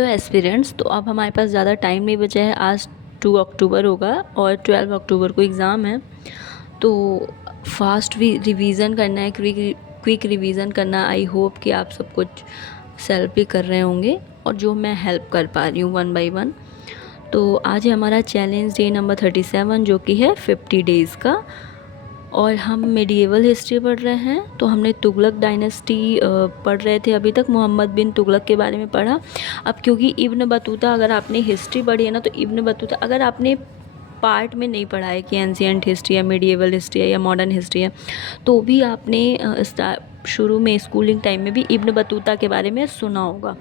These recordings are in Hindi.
तो एस्पिरेंट्स, तो अब हमारे पास ज़्यादा टाइम नहीं बचा है। आज 2 अक्टूबर होगा और 12 अक्टूबर को एग्ज़ाम है। तो फास्ट भी रिवीज़न करना है, क्विक रिवीज़न करना। आई होप कि आप सब कुछ सेल्फ भी कर रहे होंगे और जो मैं हेल्प कर पा रही हूँ वन बाय वन। तो आज है हमारा चैलेंज डे नंबर 37, जो कि है 50 डेज़ का। और हम मेडिएवल हिस्ट्री पढ़ रहे हैं। तो हमने तुगलक डायनेस्टी पढ़ रहे थे अभी तक, मोहम्मद बिन तुगलक के बारे में पढ़ा। अब क्योंकि इब्न बतूता, अगर आपने हिस्ट्री पढ़ी है ना, तो इब्न बतूता अगर आपने पार्ट में नहीं पढ़ा है कि एंशिएंट हिस्ट्री है, मेडिएवल हिस्ट्री है या मॉडर्न हिस्ट्री है, तो भी आपने शुरू में स्कूलिंग टाइम में भी इब्न बतूता के बारे में सुना होगा।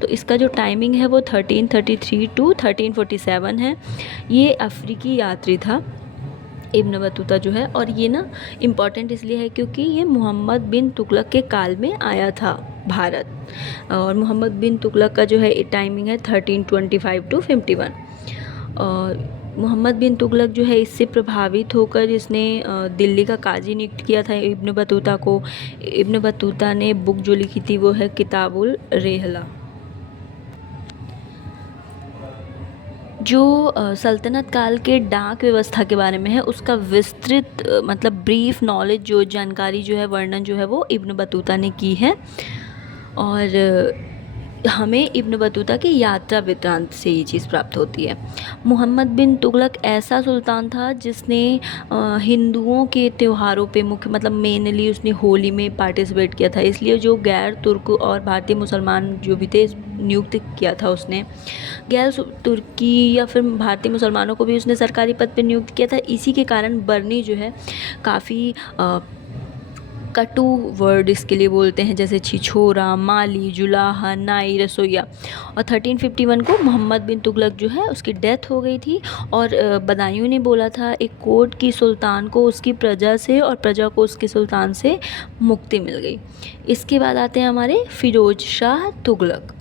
तो इसका जो टाइमिंग है वो 1333 टू 1347 है। ये अफ्रीकी यात्री था इब्न बतूता जो है। और ये ना इम्पॉर्टेंट इसलिए है क्योंकि ये मोहम्मद बिन तुगलक के काल में आया था भारत। और मोहम्मद बिन तुगलक का जो है टाइमिंग है 1325 टू 51। और मोहम्मद बिन तुगलक जो है इससे प्रभावित होकर इसने दिल्ली का काजी नियुक्त किया था इब्न बतूता को। इब्न बतूता ने बुक जो लिखी थी वो है किताबुल रेहला। जो सल्तनत काल के डाक व्यवस्था के बारे में है उसका विस्तृत मतलब ब्रीफ नॉलेज, जो जानकारी जो है, वर्णन जो है, वो इब्न बतूता ने की है। और हमें इब्न बतूता की यात्रा वृत्तांत से ये चीज़ प्राप्त होती है। मोहम्मद बिन तुगलक ऐसा सुल्तान था जिसने हिंदुओं के त्योहारों पे मुख्य मतलब मेनली उसने होली में पार्टिसिपेट किया था। इसलिए जो गैर तुर्क और भारतीय मुसलमान जो भी थे नियुक्त किया था उसने। गैर तुर्की या फिर भारतीय मुसलमानों को भी उसने सरकारी पद पर नियुक्त किया था। इसी के कारण बरनी जो है काफ़ी कटु वर्ड इसके लिए बोलते हैं, जैसे छिछोरा, माली, जुलाहा, नाई, रसोईया। और 1351 को मोहम्मद बिन तुगलक जो है उसकी डेथ हो गई थी। और बदायूं ने बोला था एक कोर्ट की सुल्तान को उसकी प्रजा से और प्रजा को उसके सुल्तान से मुक्ति मिल गई। इसके बाद आते हैं हमारे फ़िरोज़ शाह तुगलक।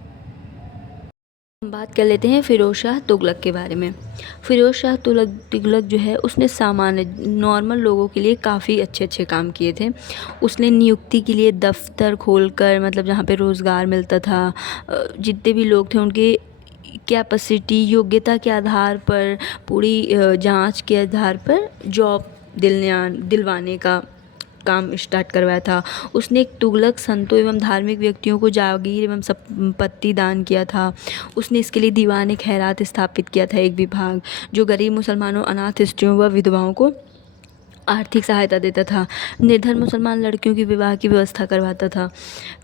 हम बात कर लेते हैं फ़िरोज़ शाह तुगलक के बारे में। फ़िरोज़ शाह तुगलक जो है उसने सामान्य नॉर्मल लोगों के लिए काफ़ी अच्छे अच्छे काम किए थे। उसने नियुक्ति के लिए दफ्तर खोलकर, मतलब जहाँ पे रोज़गार मिलता था, जितने भी लोग थे उनके कैपेसिटी, योग्यता के आधार पर, पूरी जांच के आधार पर जॉब दिलवाने का काम स्टार्ट करवाया था। उसने एक तुगलक संतों एवं धार्मिक व्यक्तियों को जागीर एवं संपत्ति दान किया था। उसने इसके लिए दीवान खैरात स्थापित किया था, एक विभाग जो गरीब मुसलमानों, अनाथ स्त्रियों व विधवाओं को आर्थिक सहायता देता था। निर्धन मुसलमान लड़कियों की विवाह की व्यवस्था करवाता था।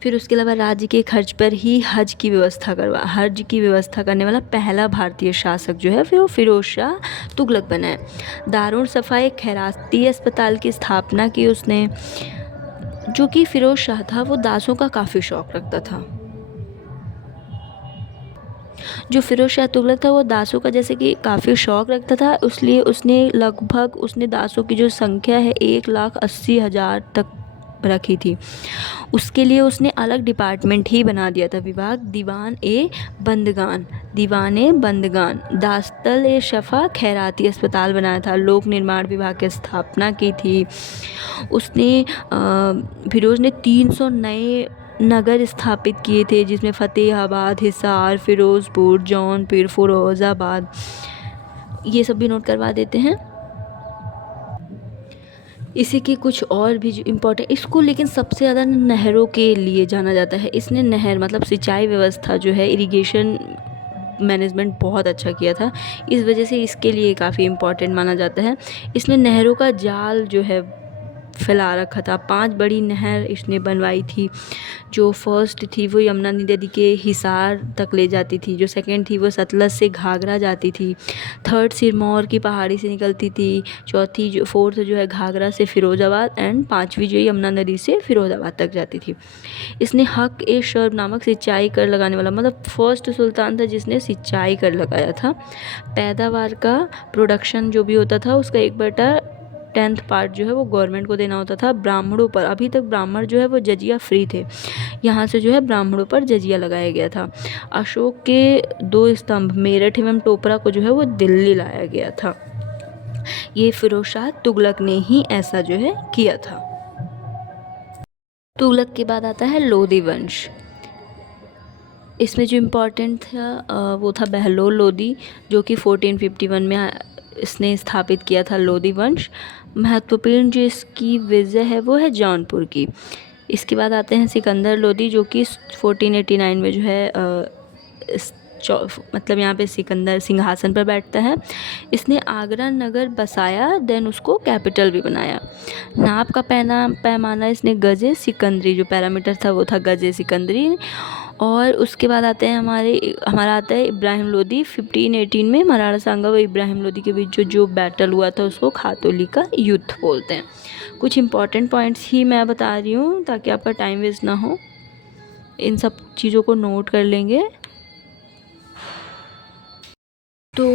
फिर उसके अलावा राज्य के खर्च पर ही हज की व्यवस्था करने वाला पहला भारतीय शासक जो है फिर वो फ़िरोज़ शाह तुगलक बना है। दारुल सफ़ा एक खैराती अस्पताल की स्थापना की उसने। जो कि फ़िरोज़ शाह था वो दासों का काफ़ी शौक़ रखता था। जो फ़िरोज़ शाह तुगलक था वो दासों का जैसे कि काफ़ी शौक़ रखता था, इसलिए उसने दासों की जो संख्या है 1,80,000 तक रखी थी। उसके लिए उसने अलग डिपार्टमेंट ही बना दिया था, विभाग दीवान ए बंदगान, दास्तल ए शफ़ा खैराती अस्पताल बनाया था, लोक निर्माण विभाग की स्थापना की थी। उसने फ़िरोज़ ने 300 नए नगर स्थापित किए थे, जिसमें फ़तेहाबाद, हिसार, फ़िरोज़पुर, जौनपुर, फ़िरोज़ाबाद, ये सब भी नोट करवा देते हैं। इसी के कुछ और भी जो इम्पोर्टेंट इसको, लेकिन सबसे ज़्यादा नहरों के लिए जाना जाता है। इसने नहर मतलब सिंचाई व्यवस्था जो है, इरिगेशन मैनेजमेंट बहुत अच्छा किया था। इस वजह से इसके लिए काफ़ी इम्पोर्टेंट माना जाता है। इसने नहरों का जाल जो है फैला रखा था। 5 बड़ी नहर इसने बनवाई थी। जो फर्स्ट थी वो यमुना नदी के हिसार तक ले जाती थी। जो सेकंड थी वो सतलज से घाघरा जाती थी। थर्ड सिरमौर की पहाड़ी से निकलती थी। फोर्थ जो है घाघरा से फ़िरोज़ाबाद, एंड 5वीं जो यमुना नदी से फ़िरोज़ाबाद तक जाती थी। इसने हक ए शर्ब नामक सिंचाई कर लगाने वाला, मतलब फर्स्ट सुल्तान था जिसने सिंचाई कर लगाया था। पैदावार का प्रोडक्शन जो भी होता था उसका 1/10 पार्ट जो है वो गवर्नमेंट को देना होता था। ब्राह्मणों पर, अभी तक ब्राह्मण जो है वो जजिया फ्री थे, यहाँ से जो है ब्राह्मणों पर जजिया लगाया गया था। अशोक के 2 स्तंभ मेरठ एवं टोपरा को जो है वो दिल्ली लाया गया था। ये फ़िरोज़ शाह तुगलक ने ही ऐसा जो है किया था। तुगलक के बाद आता है लोधी वंश। इसमें जो इम्पोर्टेंट था वो था बहलोल लोदी, जो कि 1451 में इसने स्थापित किया था लोदी वंश। महत्वपूर्ण जो इसकी विजय है वो है जौनपुर की। इसके बाद आते हैं सिकंदर लोदी, जो कि 1489 में जो है मतलब यहाँ पे सिकंदर सिंहासन पर बैठता है। इसने आगरा नगर बसाया, देन उसको कैपिटल भी बनाया। नाप का पैमाना इसने गजे सिकंदरी, जो पैरामीटर था वो था गजे सिकंदरी। और उसके बाद आते हैं हमारा आता है इब्राहिम लोदी। 1518 में महाराणा सांगा व इब्राहिम लोदी के बीच जो बैटल हुआ था उसको खातोली का युद्ध बोलते हैं। कुछ इंपॉर्टेंट पॉइंट्स ही मैं बता रही हूँ ताकि आपका टाइम वेस्ट ना हो, इन सब चीज़ों को नोट कर लेंगे। तो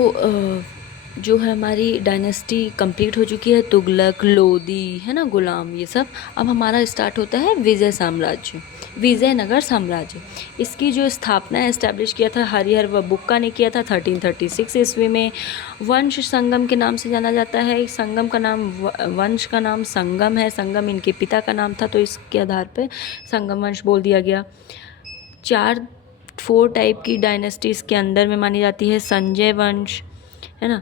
जो है हमारी डायनेस्टी कंप्लीट हो चुकी है, तुगलक, लोदी, है ना, गुलाम, ये सब। अब हमारा स्टार्ट होता है विजयनगर साम्राज्य। इसकी जो स्थापना एस्टैब्लिश किया था हरिहर व बुक्का ने किया था 1336 ईस्वी में। वंश संगम के नाम से जाना जाता है। संगम का नाम, वंश का नाम संगम है। संगम इनके पिता का नाम था, तो इसके आधार पर संगम वंश बोल दिया गया। 4 टाइप की डायनेस्टीज़ के अंदर में मानी जाती है। संजय वंश, है ना,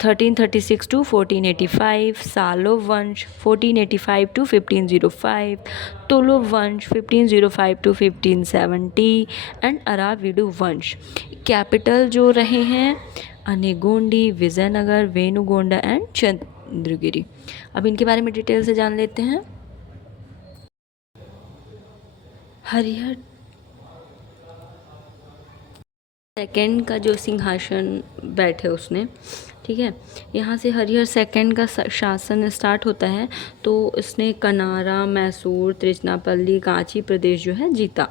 1336 to 1485, सालोव वंश 1485 to 1505, तुलुव वंश 1505 to 1570 एंड अराविडु वंश। कैपिटल जो रहे हैं अनेगोंडी, विजयनगर, वेनुगोंडा एंड चंद्रगिरी। अब इनके बारे में डिटेल से जान लेते हैं। हरिहर सेकंड का जो सिंहासन बैठे उसने, ठीक है, यहाँ से हरिहर सेकंड का शासन स्टार्ट होता है। तो इसने कनारा, मैसूर, त्रिचनापल्ली, कांची प्रदेश जो है जीता।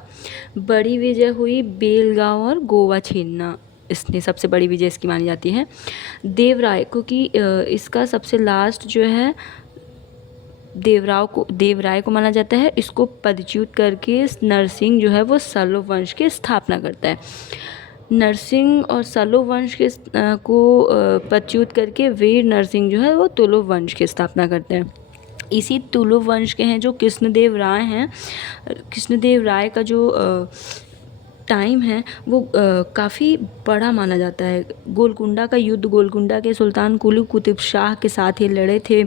बड़ी विजय हुई बेलगांव और गोवा छीनना, इसने सबसे बड़ी विजय इसकी मानी जाती है। देवराय, क्योंकि इसका सबसे लास्ट जो है देवराय को माना जाता है। इसको पदच्युत करके नरसिंह जो है वो सल्लव वंश की स्थापना करता है। नरसिंह और सल्लव वंश के को पदच्युत करके वीर नरसिंह जो है वो तुलुव वंश की स्थापना करते हैं। इसी तुलुव वंश के हैं जो कृष्णदेव राय हैं। कृष्णदेव राय का जो टाइम है वो काफ़ी बड़ा माना जाता है। गोलकुंडा का युद्ध, गोलकुंडा के सुल्तान कुली कुतुब शाह के साथ ये लड़े थे।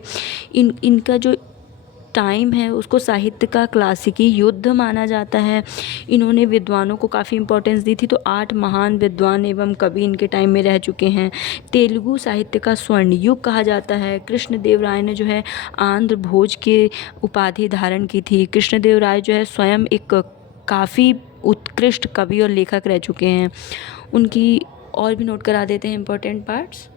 इनका जो टाइम है उसको साहित्य का क्लासिकी युद्ध माना जाता है। इन्होंने विद्वानों को काफ़ी इंपॉर्टेंस दी थी, तो 8 महान विद्वान एवं कवि इनके टाइम में रह चुके हैं। तेलुगु साहित्य का स्वर्ण युग कहा जाता है। कृष्णदेव राय ने जो है आंध्र भोज के उपाधि धारण की थी। कृष्णदेव राय जो है स्वयं एक काफ़ी उत्कृष्ट कवि और लेखक रह चुके हैं। उनकी और भी नोट करा देते हैं इंपॉर्टेंट पार्ट्स।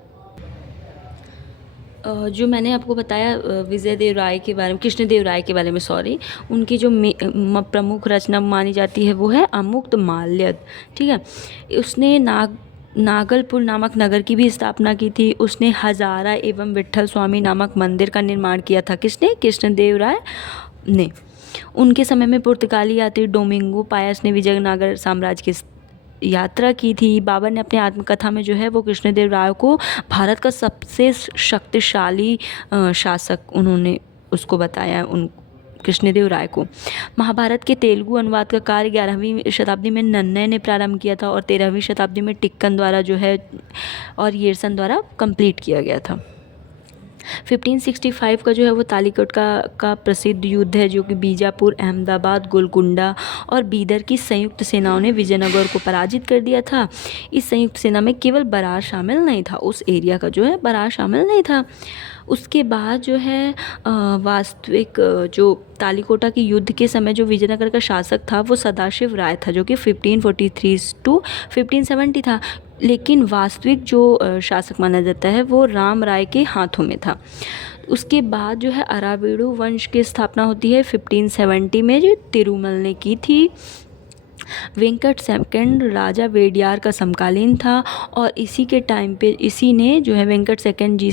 जो मैंने आपको बताया विजयदेव राय के बारे में, कृष्णदेव राय के बारे में, सॉरी, उनकी जो प्रमुख रचना मानी जाती है वो है अमुक्त माल्यद, ठीक है। उसने नागलपुर नामक नगर की भी स्थापना की थी। उसने हजारा एवं विट्ठल स्वामी नामक मंदिर का निर्माण किया था। किसने? कृष्णदेव राय ने। उनके समय में पुर्तगाली यात्री डोमिंगो पायस ने विजयनगर साम्राज्य की यात्रा की थी। बाबर ने अपनी आत्मकथा में जो है वो कृष्णदेव राय को भारत का सबसे शक्तिशाली शासक उन्होंने उसको बताया, उन कृष्णदेव राय को। महाभारत के तेलुगु अनुवाद का कार्य 11वीं शताब्दी में नन्नय ने प्रारंभ किया था और 13वीं शताब्दी में टिक्कन द्वारा जो है और येरसन द्वारा कंप्लीट किया गया था। 1565 का जो है वो तालीकोट का प्रसिद्ध युद्ध है, जो कि बीजापुर, अहमदाबाद, गोलकुंडा और बीदर की संयुक्त सेनाओं ने विजयनगर को पराजित कर दिया था। इस संयुक्त सेना में केवल बरार शामिल नहीं था, उस एरिया का जो है बरार शामिल नहीं था। उसके बाद जो है वास्तविक जो तालीकोटा के युद्ध के समय जो विजयनगर का शासक था वो सदाशिव राय था, जो कि 1543 to 1570 था। लेकिन वास्तविक जो शासक माना जाता है वो राम राय के हाथों में था। उसके बाद जो है अराविडु वंश की स्थापना होती है 1570 में, जो तिरुमल ने की थी। वेंकट सेकंड राजा वेडियार का समकालीन था और इसी के टाइम पे इसी ने जो है वेंकट सेकंड जी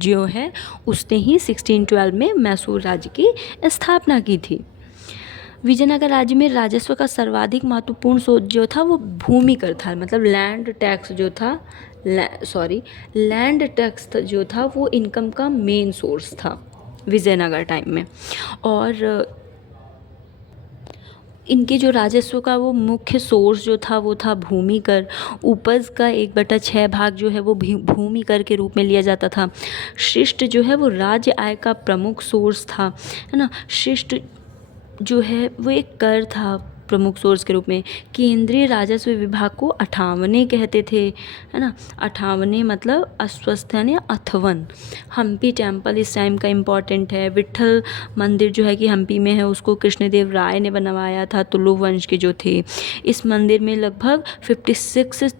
जो है उसने ही 1612 में मैसूर राज्य की स्थापना की थी। विजयनगर राज्य में राजस्व का सर्वाधिक महत्वपूर्ण स्रोत जो था वो भूमि कर था, मतलब लैंड टैक्स जो था, लैंड टैक्स जो था वो इनकम का मेन सोर्स था विजयनगर टाइम में। और इनके जो राजस्व का वो मुख्य सोर्स जो था वो था भूमि कर। उपज का 1/6 भाग जो है वो भूमि कर के रूप में लिया जाता था। शिष्ट जो है वो राज्य आय का प्रमुख सोर्स था, है ना। शिष्ट जो है वो एक कर था प्रमुख सोर्स के रूप में। केंद्रीय राजस्व विभाग को अठावने कहते थे, है ना। अठावने मतलब अस्वस्थन या अथवन। हम्पी टेम्पल इस टाइम का इम्पॉर्टेंट है। विट्ठल मंदिर जो है कि हम्पी में है, उसको कृष्णदेव राय ने बनवाया था, तुलु वंश के जो थे। इस मंदिर में लगभग 56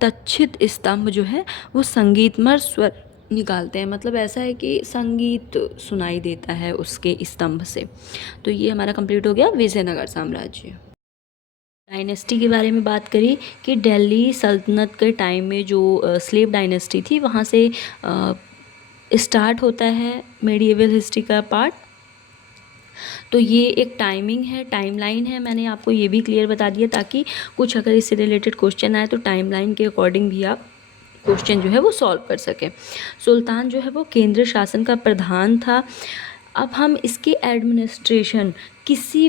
तक्षित स्तंभ जो है वो संगीतमय स्वर निकालते हैं। मतलब ऐसा है कि संगीत सुनाई देता है उसके स्तंभ से। तो ये हमारा कंप्लीट हो गया विजयनगर साम्राज्य। डायनेस्टी के बारे में बात करी कि दिल्ली सल्तनत के टाइम में जो स्लेव डायनेस्टी थी वहाँ से स्टार्ट होता है मेडिएवल हिस्ट्री का पार्ट। तो ये एक टाइमिंग है, टाइमलाइन है। मैंने आपको ये भी क्लियर बता दिया ताकि कुछ अगर इससे रिलेटेड क्वेश्चन आए तो टाइमलाइन के अकॉर्डिंग भी आप क्वेश्चन जो है वो सॉल्व कर सकें। सुल्तान जो है वो केंद्र शासन का प्रधान था। अब हम इसकी एडमिनिस्ट्रेशन किसी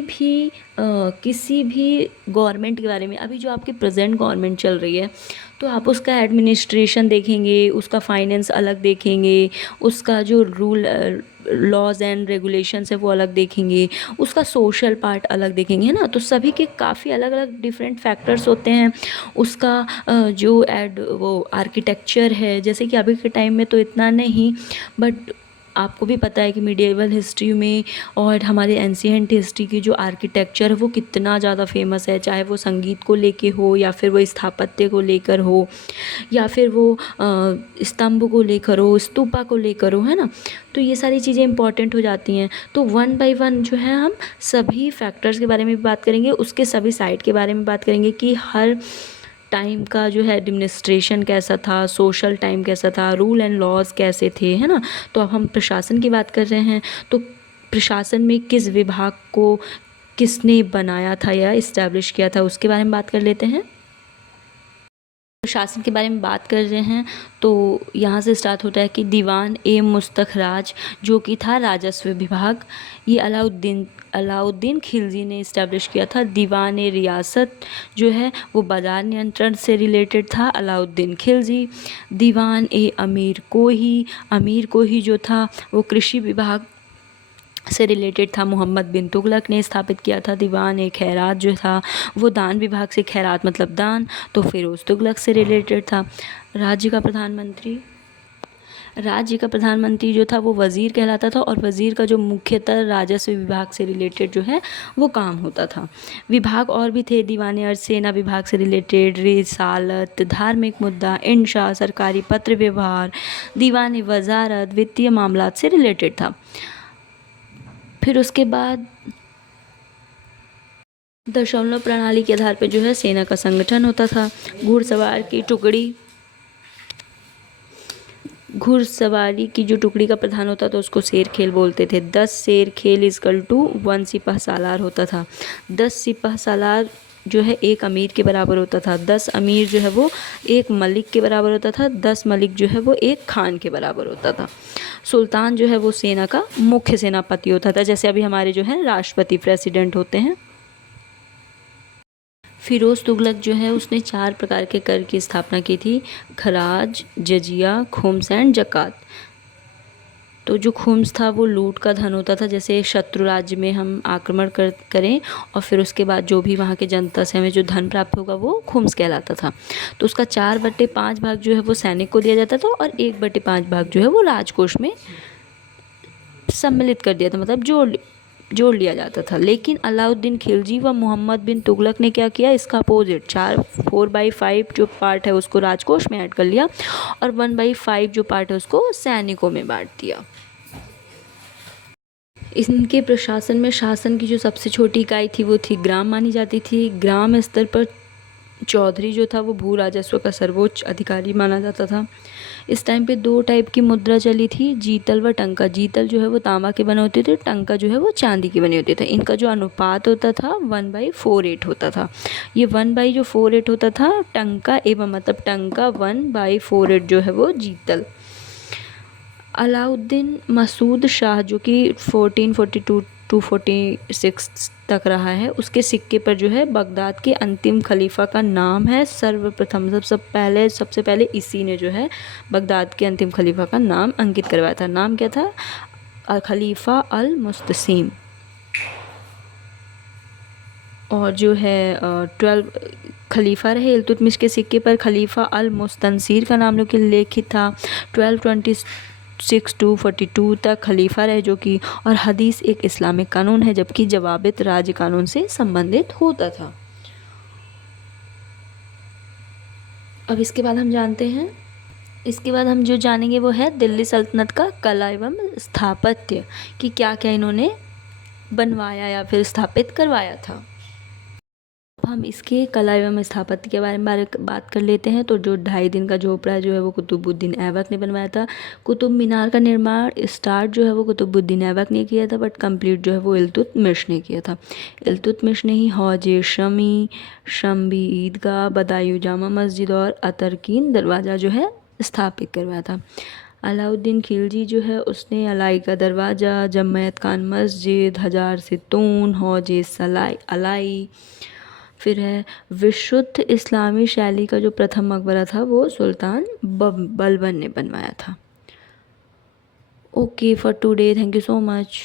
भी गवर्नमेंट के बारे में, अभी जो आपकी प्रेजेंट गवर्नमेंट चल रही है तो आप उसका एडमिनिस्ट्रेशन देखेंगे, उसका फाइनेंस अलग देखेंगे, उसका जो रूल लॉज एंड रेगुलेशंस है वो अलग देखेंगे, उसका सोशल पार्ट अलग देखेंगे, है ना। तो सभी के काफ़ी अलग अलग डिफरेंट फैक्टर्स होते हैं। उसका जो वो आर्किटेक्चर है, जैसे कि अभी के टाइम में तो इतना नहीं, बट आपको भी पता है कि मिडिएवल हिस्ट्री में और हमारे एंशिएंट हिस्ट्री की जो आर्किटेक्चर है वो कितना ज़्यादा फेमस है, चाहे वो संगीत को लेके हो या फिर वो स्थापत्य को लेकर हो या फिर वो स्तंभ को लेकर हो, स्तूपा को लेकर हो, है ना। तो ये सारी चीज़ें इंपॉर्टेंट हो जाती हैं। तो वन बाय वन जो है हम सभी फैक्टर्स के बारे में भी बात करेंगे, उसके सभी साइड के बारे में बात करेंगे कि हर टाइम का जो है एडमिनिस्ट्रेशन कैसा था, सोशल टाइम कैसा था, रूल एंड लॉज कैसे थे, है ना। तो अब हम प्रशासन की बात कर रहे हैं, तो प्रशासन में किस विभाग को किसने बनाया था या इस्टेब्लिश किया था उसके बारे में बात कर लेते हैं। प्रशासन के बारे में बात कर रहे हैं तो यहाँ से स्टार्ट होता है कि दीवान ए मुस्तखराज जो कि था राजस्व विभाग, ये अलाउद्दीन खिलजी ने इस्टेब्लिश किया था। दीवान ए रियासत जो है वो बाज़ार नियंत्रण से रिलेटेड था, अलाउद्दीन खिलजी। दीवान ए अमीर कोही जो था वो कृषि विभाग से रिलेटेड था, मोहम्मद बिन तुगलक ने स्थापित किया था। दीवान ए खैरात जो था वो दान विभाग से, खैरात मतलब दान, तो फिरोज तुगलक से रिलेटेड था। राज्य का प्रधानमंत्री जो था वो वज़ीर कहलाता था और वज़ीर का जो मुख्यतः राजस्व विभाग से रिलेटेड जो है वो काम होता था। विभाग और भी थे, दीवान अर्थ सेना विभाग से रिलेटेड, रिसालत धार्मिक मुद्दा, इंशा सरकारी पत्र व्यवहार, दीवान वजारत वित्तीय मामलात से रिलेटेड था। फिर उसके बाद दशमलव प्रणाली के आधार पर जो है सेना का संगठन होता था। घुड़सवारी की जो टुकड़ी का प्रधान होता था उसको शेर खेल बोलते थे। 10 शेर खेल इजकल टू 1 सिपह सालार होता था। 10 सिपह सालार जो है एक अमीर के बराबर होता था। 10 अमीर जो है वो एक मलिक के बराबर होता था। 10 मलिक जो है वो एक खान के बराबर होता था। सुल्तान जो है वो सेना का मुख्य सेनापति होता था, जैसे अभी हमारे जो है राष्ट्रपति प्रेसिडेंट होते हैं। फिरोज़ तुगलक जो है उसने 4 प्रकार के कर की स्थापना की थी, खराज, जजिया, खुम्स एंड जक़ात। तो जो खुम्स था वो लूट का धन होता था, जैसे शत्रु राज्य में हम आक्रमण करें और फिर उसके बाद जो भी वहाँ के जनता से हमें जो धन प्राप्त होगा वो खुम्स कहलाता था। तो उसका 4/5 भाग जो है वो सैनिक को दिया जाता था और 1/5 भाग जो है वो राजकोष में सम्मिलित कर दिया था, मतलब जोड़ लिया जाता था। लेकिन अलाउद्दीन खिलजी व मोहम्मद बिन तुगलक ने क्या किया, इसका अपोजिट 4/5 जो पार्ट है उसको राजकोष में ऐड कर लिया और 1/5 जो पार्ट है उसको सैनिकों में बांट दिया। इनके प्रशासन में शासन की जो सबसे छोटी इकाई थी वो थी ग्राम मानी जाती थी। ग्राम स्तर पर चौधरी जो था वो भू राजस्व का सर्वोच्च अधिकारी माना जाता था। इस टाइम पे 2 टाइप की मुद्रा चली थी, जीतल व टंका। जीतल जो है वो तांबा के बने होते थे, टंका जो है वो चांदी के बने होते थे। इनका जो अनुपात होता था 1/48 होता था। ये 1/48 होता था टंका एवं, मतलब टंका 1/48 जो है वो जीतल। अलाउद्दीन मसूद शाह जो कि 1442 246 तक रहा है। उसके सिक्के पर जो है बगदाद के अंतिम खलीफा का नाम है। सर्वप्रथम सबसे पहले इसी ने जो है बगदाद के अंतिम खलीफा का नाम अंकित करवाया था। नाम क्या था? खलीफा अल मुस्तसीम। और जो है 12 खलीफा रहे इल्तुतमिश के सिक्के पर खलीफा अल मुस्तनसीर का नाम लिखित था। 1226 to 42 तक खलीफा रहे जो कि, और हदीस एक इस्लामिक कानून है जबकि जवाबित राज्य कानून से संबंधित होता था। अब इसके बाद हम जो जानेंगे वो है दिल्ली सल्तनत का कला एवं स्थापत्य कि क्या क्या इन्होंने बनवाया या फिर स्थापित करवाया था। हम इसके कला एवं स्थापत्य के बारे में बात कर लेते हैं। तो जो 2.5 दिन का झोपड़ा जो है वो कुतुबुद्दीन ऐबक ने बनवाया था। कुतुब मीनार का निर्माण स्टार्ट जो है वो कुतुबुद्दीन ऐबक ने किया था, बट कंप्लीट जो है वो इल्तुतमिश ने किया था। इल्तुतमिश ने ही हौज शमी ईदगाह, बदायूं जामा मस्जिद और अतरकीन दरवाज़ा जो है स्थापित करवाया था। अलाउद्दीन खिलजी जो है उसने अलाई का दरवाज़ा, जम्मैत खान मस्जिद, हजार सितून, हौज अलाई, फिर है विशुद्ध इस्लामी शैली का जो प्रथम मकबरा था वो सुल्तान बलबन ने बनवाया था। Okay for today, thank you so much.